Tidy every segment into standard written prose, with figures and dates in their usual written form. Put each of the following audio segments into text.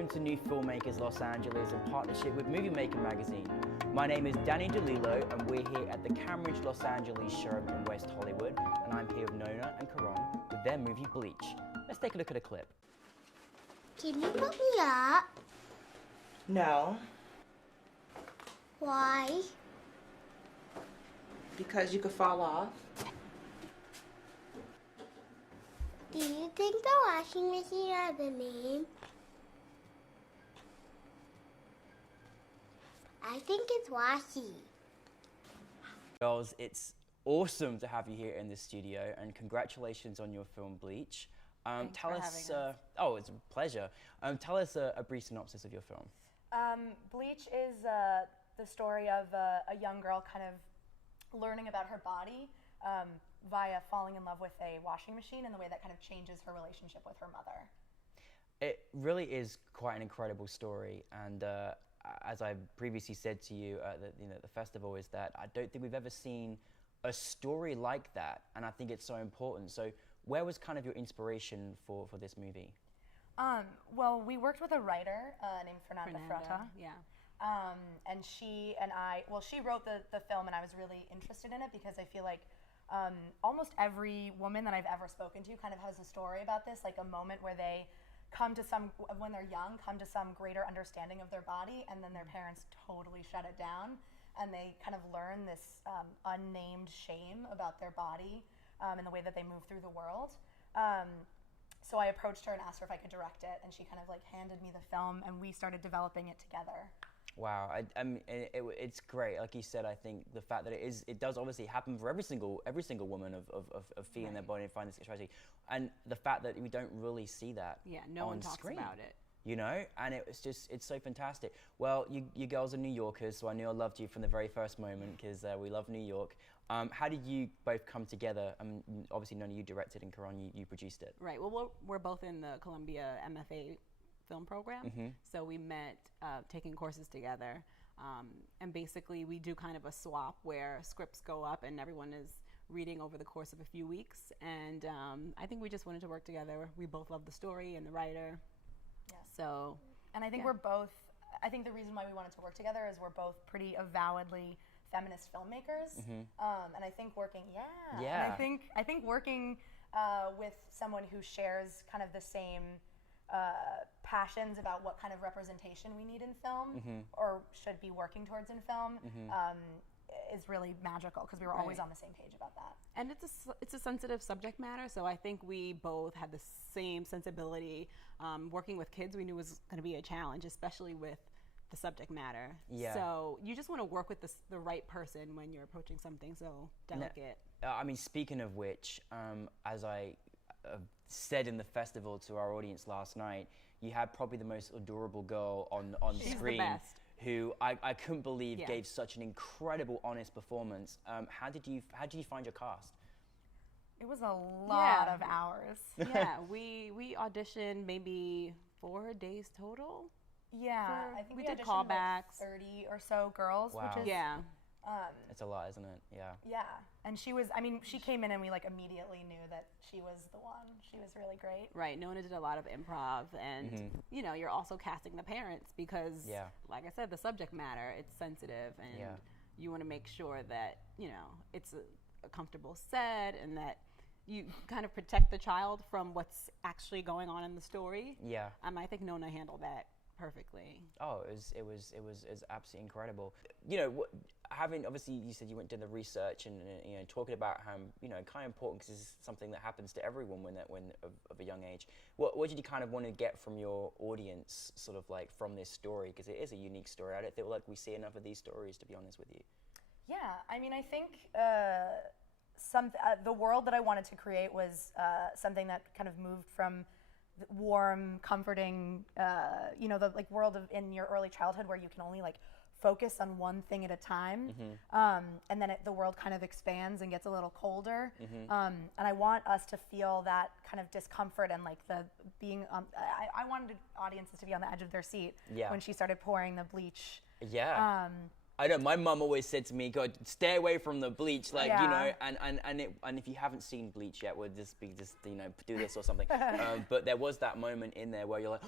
welcome to New Filmmakers Los Angeles in partnership with Movie Maker magazine. My name is Danny DeLillo and we're here at the Caron Los Angeles showroom in West Hollywood, and I'm here with Nona and Caron with their movie Bleach. Let's take a look at a clip. Can you put me up? No, Why? because you could fall off. Do you think the washing machine has a name? I think it's Washi. Girls, it's awesome to have you here in the studio, and congratulations on your film Bleach. Tell us, oh, it's a pleasure. Tell us a brief synopsis of your film. Bleach is the story of a young girl kind of learning about her body via falling in love with a washing machine, and the way that kind of changes her relationship with her mother. It really is quite an incredible story, and as I previously said to you at the festival, is that I don't think we've ever seen a story like that, and I think it's so important. So where was kind of your inspiration for this movie? Well, we worked with a writer named Fernanda Frota. Yeah. And she and I, well, she wrote the film, and I was really interested in it because I feel like almost every woman that I've ever spoken to kind of has a story about this, like a moment where they come to when they're young, come to some greater understanding of their body, and then their parents totally shut it down, and they kind of learn this unnamed shame about their body and the way that they move through the world. So I approached her and asked her if I could direct it, and she kind of like handed me the film, and we started developing it together. Wow, I mean, it's great. Like you said, I think the fact that it does obviously happen for every single woman of feeling their body and finding sexuality, and the fact that we don't really see that no on one talks screen, about it. You know, and it's so fantastic. Well, you girls are New Yorkers, so I knew I loved you from the very first moment because we love New York. How did you both come together? Obviously, Nona, you directed, and Caron, you produced it. Right. Well, we're both in the Columbia MFA film program, so we met taking courses together, and basically we do kind of a swap where scripts go up and everyone is reading over the course of a few weeks, and I think we just wanted to work together. We both love the story and the writer. Yes. So, and I think we're both, I think the reason why we wanted to work together is we're both pretty avowedly feminist filmmakers, and I think working, and I think working with someone who shares kind of the same passions about what kind of representation we need in film, or should be working towards in film, is really magical because we were always on the same page about that. And it's a sensitive subject matter, so I think we both had the same sensibility. Working with kids, we knew was going to be a challenge, especially with the subject matter. Yeah. So you just want to work with the right person when you're approaching something so delicate. I mean, speaking of which, as I said in the festival to our audience last night, you had probably the most adorable girl on She's screen, the best. who I couldn't believe gave such an incredible, honest performance. How did you find your cast? It was a lot of hours. Yeah, we auditioned maybe 4 days total. Yeah, I think we we did auditioned callbacks. like 30 or so girls, Wow. which is It's a lot, isn't it? Yeah. Yeah, and she was, I mean, she came in and we like immediately knew that she was the one. She was really great. Right, Nona did a lot of improv, and you know, you're also casting the parents because, like I said, the subject matter, it's sensitive, and you want to make sure that, you know, it's a comfortable set, and that you kind of protect the child from what's actually going on in the story. Yeah. I think Nona handled that perfectly. Oh, it was absolutely incredible. You know, having, obviously you said you went to the research and you know, talking about how, you know, kind of important because it's something that happens to everyone when of a young age. What did you kind of want to get from your audience, sort of like from this story, because it is a unique story. I don't feel like we see enough of these stories, to be honest with you. Yeah, I mean, I think the world that I wanted to create was something that kind of moved from warm, comforting, you know, the like world of in your early childhood where you can only like focus on one thing at a time, and then the world kind of expands and gets a little colder. And I want us to feel that kind of discomfort and like the being. I wanted audiences to be on the edge of their seat when she started pouring the bleach. Yeah. I know my mum always said to me, "God, stay away from the bleach," like you know, and if you haven't seen Bleach yet, we'll just you know, do this or something. But there was that moment in there where you're like,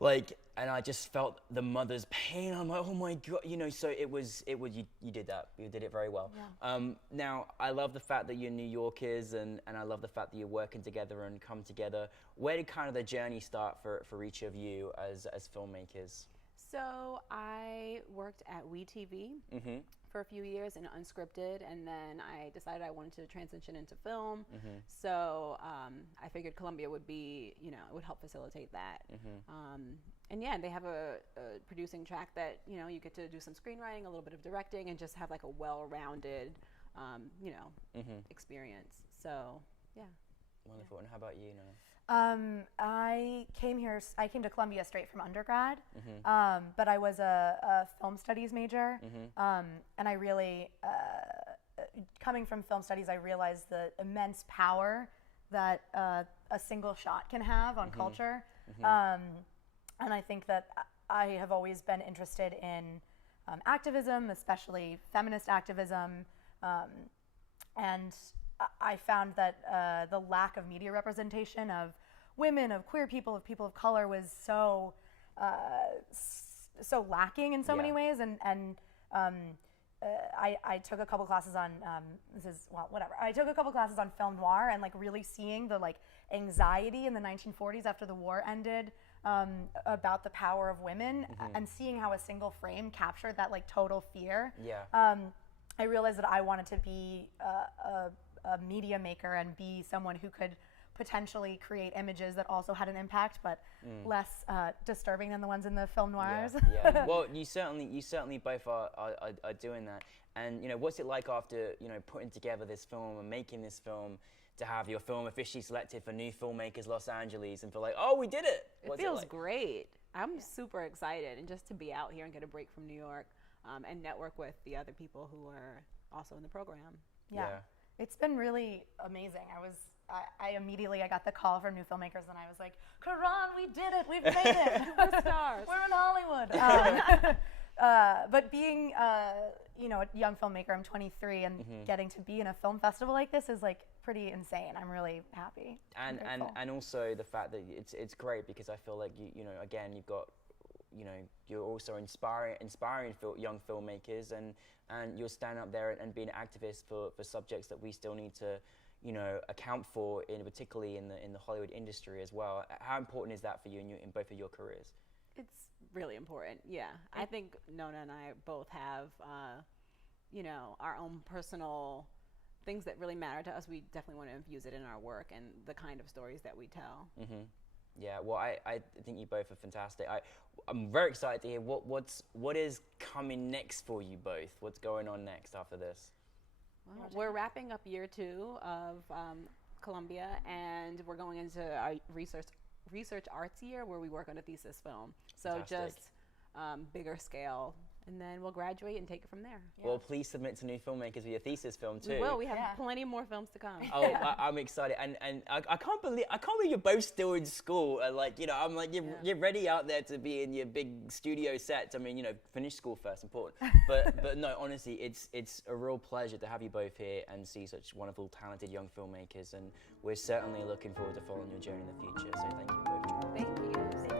like, and I just felt the mother's pain. I'm like, oh my God, you know. So it was you did that. You did it very well. Yeah. Now I love the fact that you're New Yorkers, and I love the fact that you're working together and come together. Where did kind of the journey start for each of you as filmmakers? So I worked at WeTV for a few years in unscripted, and then I decided I wanted to transition into film. So I figured Columbia would be, you know, it would help facilitate that. And yeah, they have a producing track that, you know, you get to do some screenwriting, a little bit of directing, and just have like a well-rounded, you know, experience. So yeah. Wonderful. And how about you, Nona? I came to Columbia straight from undergrad, but I was a film studies major, and I really, coming from film studies, I realized the immense power that a single shot can have on culture, and I think that I have always been interested in activism, especially feminist activism, and I found that the lack of media representation of women, of queer people, of people of color was so lacking in so many ways. And I took a couple classes on I took a couple classes on film noir, and like really seeing the like anxiety in the 1940s after the war ended about the power of women, and seeing how a single frame captured that like total fear. I realized that I wanted to be a media maker and be someone who could potentially create images that also had an impact, but less disturbing than the ones in the film noirs. Yeah. Well, you certainly both are doing that. And you know, what's it like after, you know, putting together this film and making this film, to have your film officially selected for NewFilmmakers Los Angeles and feel like, oh, we did it? It feels great. I'm super excited, and just to be out here and get a break from New York, and network with the other people who are also in the program. Yeah. It's been really amazing. I immediately got the call from NewFilmmakers, and I was like, Caron, we did it. We've made it. We're stars. We're in Hollywood. But being, you know, a young filmmaker, I'm 23, and getting to be in a film festival like this is like pretty insane. I'm really happy. And also the fact that it's great, because I feel like you know, again, you've got, you know, you're also inspiring young filmmakers, and you'll stand up there and be an activist for subjects that we still need to, you know, account for, particularly in the Hollywood industry as well. How important is that for you in both of your careers? It's really important. Yeah, I think Nona and I both have, you know, our own personal things that really matter to us. We definitely want to infuse it in our work and the kind of stories that we tell. Yeah, well, I think you both are fantastic. I'm very excited to hear what is coming next for you both. What's going on next after this? Well, we're wrapping up year 2 of Columbia, and we're going into our research arts year, where we work on a thesis film. So Fantastic. Just bigger scale, and then we'll graduate and take it from there. Well, please submit to NewFilmmakers with your thesis film too. We will. We have plenty more films to come. Oh, I'm excited, and I can't believe you're both still in school. Like, you know, I'm like, you're ready out there to be in your big studio sets. I mean, you know, finish school first, important. But no, honestly, it's a real pleasure to have you both here and see such wonderful, talented young filmmakers. And we're certainly looking forward to following your journey in the future. So thank you both. Thank you.